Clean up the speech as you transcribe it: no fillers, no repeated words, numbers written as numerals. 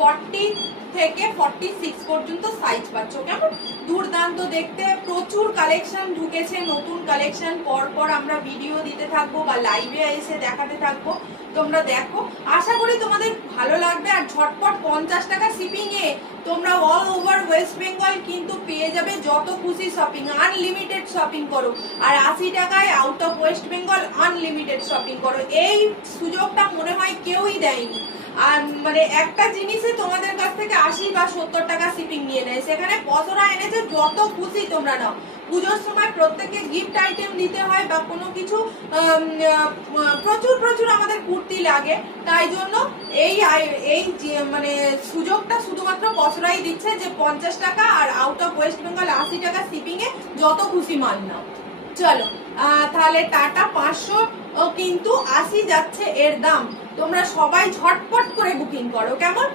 40 থেকে 46 পর্যন্ত সাইজ পাচ্ছ। কেমন দুর্দান্ত দেখতে, প্রচুর কালেকশন ঢুকেছে, নতুন কালেকশন পর আমরা ভিডিও দিতে থাকবো বা লাইভে এসে দেখাতে থাকবো, তোমরা দেখো। আশা করি তোমাদের ভালো লাগবে। আর ঝটপট 50 টাকা শিপিং এ তোমরা অল ওভার ওয়েস্ট বেঙ্গল কিন্তু পেয়ে যাবে যত খুশি শপিং, আনলিমিটেড শপিং করো। আর 80 টাকায় out of West Bengal unlimited shopping করো। এই সুযোগটা মনে হয় কেউই দেয়নি। আর মানে একটা জিনিসে তোমাদের কাছ থেকে 80 বা 70 টাকা শিপিং নিয়ে নেয়, সেখানে পসরা এনেছে যত খুশি তোমরা নাও। পুজোর সময় প্রত্যেককে গিফট আইটেম দিতে হয় বা কোনো কিছু প্রচুর আমাদের কুর্তি লাগে, তাই জন্য এই মানে সুযোগটা শুধুমাত্র পসরাই দিচ্ছে যে 50 টাকা আর আউট অফ ওয়েস্ট বেঙ্গল 80 টাকা শিপিং এ যত খুশি মান নাও। চলো তাহলে টাটা 500 কিন্তু 80 যাচ্ছে এর দাম। তোমরা সবাই ঝটপট করে বুকিং করো। কেমন?